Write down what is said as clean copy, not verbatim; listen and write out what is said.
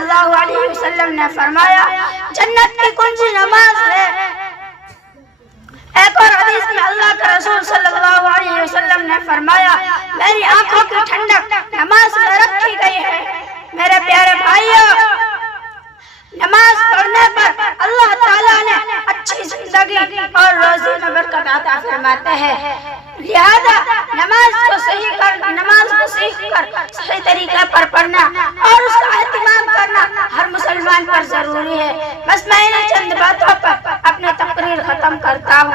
सल्लल्लाहु अलैहि वसल्लम ने फरमाया, जन्नत की कुंजी नमाज है। एक और हदीस में अल्लाह के रसूल सल्लल्लाहु अलैहि वसल्लम ने फरमाया, मेरी आंखों की ठंडक नमाज में रखी गई है। मेरे प्यारे भाइयों, नमाज पढ़ने पर अल्लाह ताला ने अच्छी जिंदगी और रोजी में बरकत अता फरमाते हैं। लिहाजा नमाज को सीख कर सही तरीके पर पढ़ना और उसका एहतिमाम करना हर मुसलमान पर जरूरी है। बस मैं इन चंद बातों पर अपनी तकरीर खत्म करता हूँ।